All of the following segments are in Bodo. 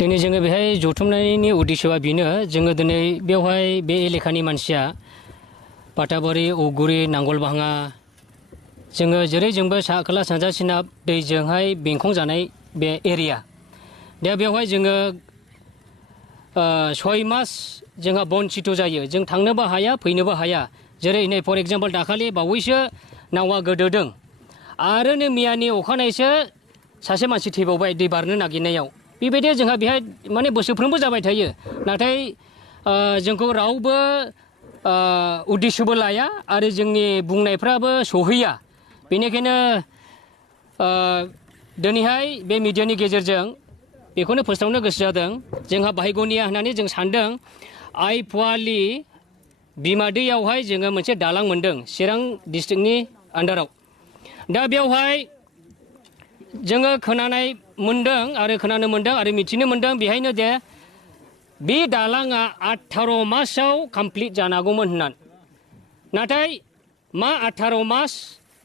दिनै जोङो बेहाय जथुमनायनि उद्देश्यआ बेनो जोङो दिनै बेवहाय बे एलेकानि मानसिया पाटाबारि औगुरि नांगलभाङा जोङो जेरै जोंबो सा खोला सानजा सोनाब दैजोंहाय बेंखनजानाय बे एरिया दा बेवहाय जोङो 6 मास जोंहा बनसिथ' जायो जों थांनोबो हाया फैनोबो हाया जेरै नै फर एग्जाम्पल दाखालि बावैसो नावा गोदोदों आरो नै मैयानि अखानायैसो सासे मानसि थैबावबाय दै बारनो नागिरनायाव बेबायदि जोंहा बेहाय माने बोसोरफ्रोमबो जाबाय थायो नाथाय जोंखौ रावबो उद्देश्यबो लाया आरो जोंनि बुंनायफ्राबो सहैया बेनिखायनो दिनैहाय बे मिडियानि गेजेरजों बेखौनो फोसावनो गोसो जादों जोंहा बाहायगनिया होननानै जों सानदों आइ फुवालि बिमा दैयावहाय जोङो मोनसे दालां मोनदों चिरां डिस्ट्रिक्टनि आन्डाराव दा बेवहाय जोङो खोनानाय मोनदों आरो खोनानो मोनदों आरो मिथिनो मोनदों बेहायनो जे बे दालाङा 18 मासाव कमप्लिट जानांगौमोन होननानै नाथाय मा 18 मास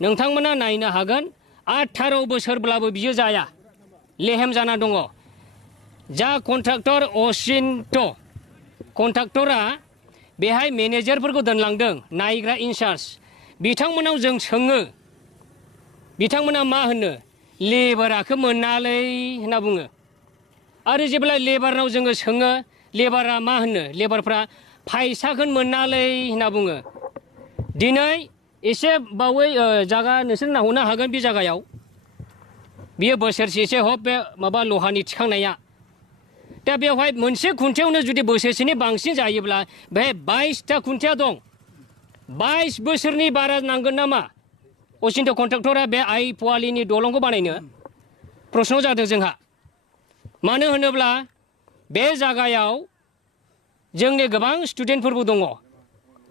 नोंथांमोना नायनो हागोन 18 बोसोरब्लाबो बियो जाया लेहेम जाना दङ जा कन्ट्राक्टर असिन्त कन्ट्राक्टरा बेहाय मेनेजारफोरखौ दोनलांदों नायग्रा इनचार्ज बिथांमोनाव जों सोङो बिथांमोना मा होनो लेबाराखौ मोनालै होनना बुङो आरो जेब्ला लेबारनाव जोङो सोङो लेबारा मा होनो लेबारफ्रा फायसाखौनो मोनालै होनना बुङो दिनै एसे बावै जागा नोंसोर नाहरनो हागोन बे जागायाव बियो बोसोरसेसो हब बे माबा लहानि थिखांनाया दा बेवहाय मोनसे खुन्थियावनो जुदि बोसोरसेनि बांसिन जायोब्ला बेहाय 22टा खुन्थिया दं 22 बोसोरनि बारा नांगोन नामा असिन्त कन्ट्राक्टरा बे आइ फुवालिनि दलंखौ बानायनो प्रश्न जादों जोंहा मानो होनोब्ला बे जागायाव जोंनि गोबां स्टुडेन्टफोरबो दङ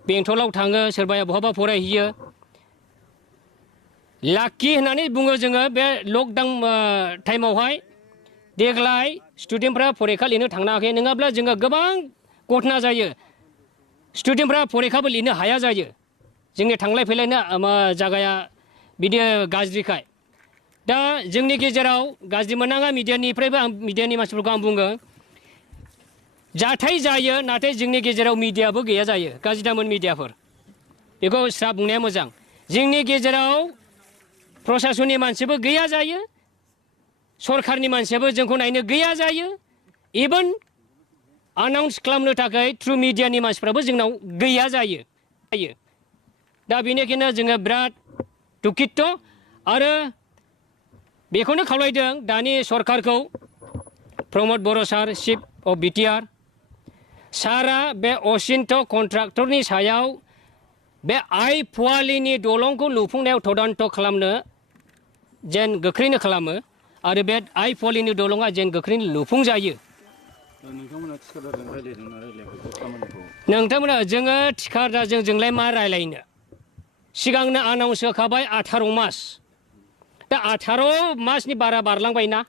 बेंटलाव थाङो सोरबाया बहाबा फरायहैयो लाक्कि होननानै बुङो जोङो बे लकडाउन टाइमावहाय देग्लाय स्टुडेन्टफ्रा फरिखा लिरनो थांनो हायाखै नङाब्ला जोङो गोबां घटना जायो स्टुडेन्टफ्रा फरिखाबो लिरनो हाया जायो जोंनि थांलाय फैलायनो जागाया बिदि गाज्रिखाय दा जोंनि गेजेराव गाज्रि मोननाङा मिडियानिफ्रायबो आं मिडियानि मानसिफोरखौ आं बुङो जाथाय जायो नाथाय जोंनि गेजेराव मिडियाबो गैया जायो गाज्रि दामोन मिडियाफोर बेखौ स्रा बुंनाया मोजां जोंनि गेजेराव प्रसासननि मानसिबो गैया जायो सरकारनि मानसियाबो जोंखौ नायनो गैया जायो इभेन आनाउन्स खालामनो थाखाय थ्रु मिडियानि मानसिफ्राबो जोंनाव गैया जायो दा बेनिखायनो जोङो बिराद दुखित आरो बेखौनो खावलायदों दानि सरकारखौ प्रमद बर' सार चिफ अफ बिटिआर सारा बे असिन्त कन्ट्राक्टरनि सायाव बे आइ फुवालिनि दलंखौ लुफुंनायाव तदन्त खालामनो जेन गोख्रैनो खालामो आरो बे आइ फुवालिनि दलंआ जेन गोख्रैनो लुफुंजायो नोंथांमोना जोङो थिखादारजों जोंलाय मा रायलायनो सिगांनो आनाउन्स होखाबाय 18 मास दा 18 मासनि बारा बारलांबायना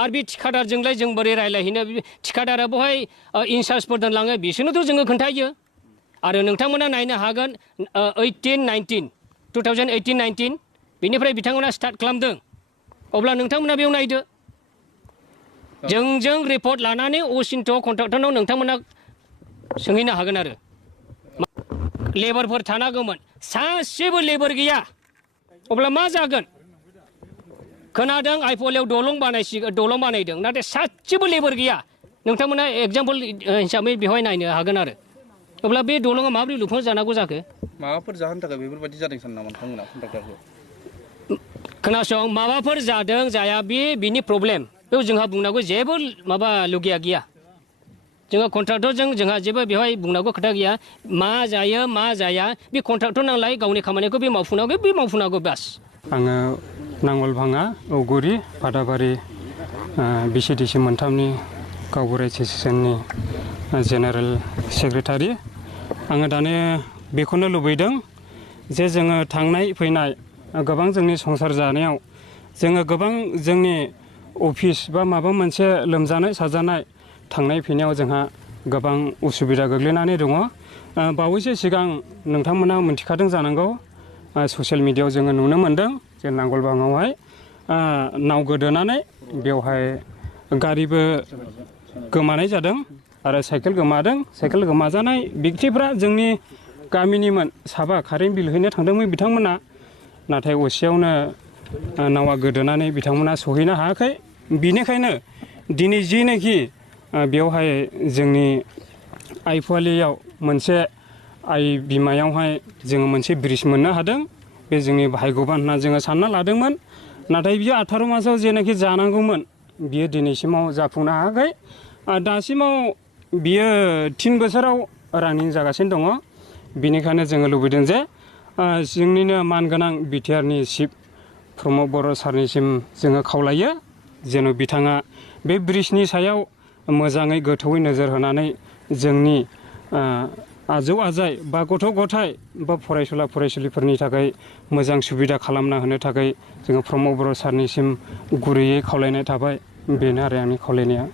आरो बे थिखादारजोंलाय जों बोरै रायलायहैनो थिखादारा बहाय इनचार्जफोर दोनलाङो बिसोरनोथ' जोङो खोन्थायो आरो नोंथांमोना नायनो हागोन 2018-19 बेनिफ्राय बिथांमोना स्टार्ट खालामदों अब्ला नोंथांमोना बेयाव नायदो जों रिपर्ट लानानै असिन्त कन्ट्राक्टरनाव नोंथांमोना सोंहैनो हागोन आरो लेबारफोर थानांगौमोन सासेबो लेबार गैया अब्ला मा जागोन खोनादों आइ फुवालियाव दलं बानायदों नाथाय सासेबो लेबार गैया नोंथांमोना एग्जाम्पल हिसाबै बेवहाय नायनो हागोन आरो अब्ला बे दलंआ माबोरै लुफुं जानांगौ जाखो माबाफोर जाहोननि थाखाय बेफोरबायदि जादों सानो नामा नोंथांमोना कन्ट्राक्टरखौ खोनासं माबाफोर जादों जाया बिनि प्रब्लेम बेयाव जोंहा बुंनांगौ जेबो माबा लुगैया गैया जोङो कन्ट्राक्टरजों जोंहा जेबो बेवहाय बुंनांगौ खोथा गैया मा जायो मा जाया बे कन्ट्राक्टर नालाय गावनि खामानिखौ बे मावफुंनांगौ बास आङो नांगलभाङा औगुरि पाटाबारि बिसिडिसि मोनथामनि गावबुरा एस'सियेसननि जेनेरेल सेक्रेटारि आङो दानो बेखौनो लुबैदों जे जोङो थांनाय फैनाय गोबां जोंनि संसार जानायाव जोङो गोबां जोंनि अफिस बा माबा मोनसे लोमजानाय साजानाय थांनाय फैनायाव जोंहा गोबां उसुबिदा गोग्लैनानै दङ बावैसो सिगां नोंथांमोना मिथिखादों जानांगौ ससियेल मिडियायाव जोङो नुनो मोनदों जे नांगलबाङावहाय नाव गोदोनानै बेवहाय गारिबो गोमानाय जादों आरो साइकेल गोमादों। साइकेल गोमाजानाय बेक्तिफ्रा जोंनि गामिनिमोन, साबा कारेन्ट बिल हैनो थांदोंमोन बिथांमोना, नाथाय असेयावनो नावा गोदोनानै बिथांमोना सहैनो हायाखै। बिनिखायनो दिनै जिनोखि बेवहाय जोंनि आइफवालियाव मोनसे आइ बिमायावहाय जोङो मोनसे ब्रिज मोननो हादों। बे जोंनि भाग्यबान होनना जोङो सानना लादोंमोन, नाथाय बियो 18 मासाव जेनाखि जानांगौमोन बियो दिनैसिमाव जाफुंनो हायाखै। दासिमाव बियो 3 बोसोराव रानिं जागासिनो दङ। बेनिखायनो जोङो लुबैदों जे जोंनिनो मानगोनां बिटिआरनि चिफ प्रमद बर' सारनिसिम जोङो खावलायो जेन' बिथाङा बे ब्रिजनि सायाव मोजाङै गोथौयै नोजोर होनानै जोंनि आजौ आजाय बा गथ' गथाय बा फरायसुला फरायसुलिफोरनि थाखाय मोजां सुबिदा खालामना होनो थाखाय जोङो प्रमद बर' सारनिसिम गुरैयै खावलायनाय थाबाय। बेनो आरो आंनि खावलायनाया।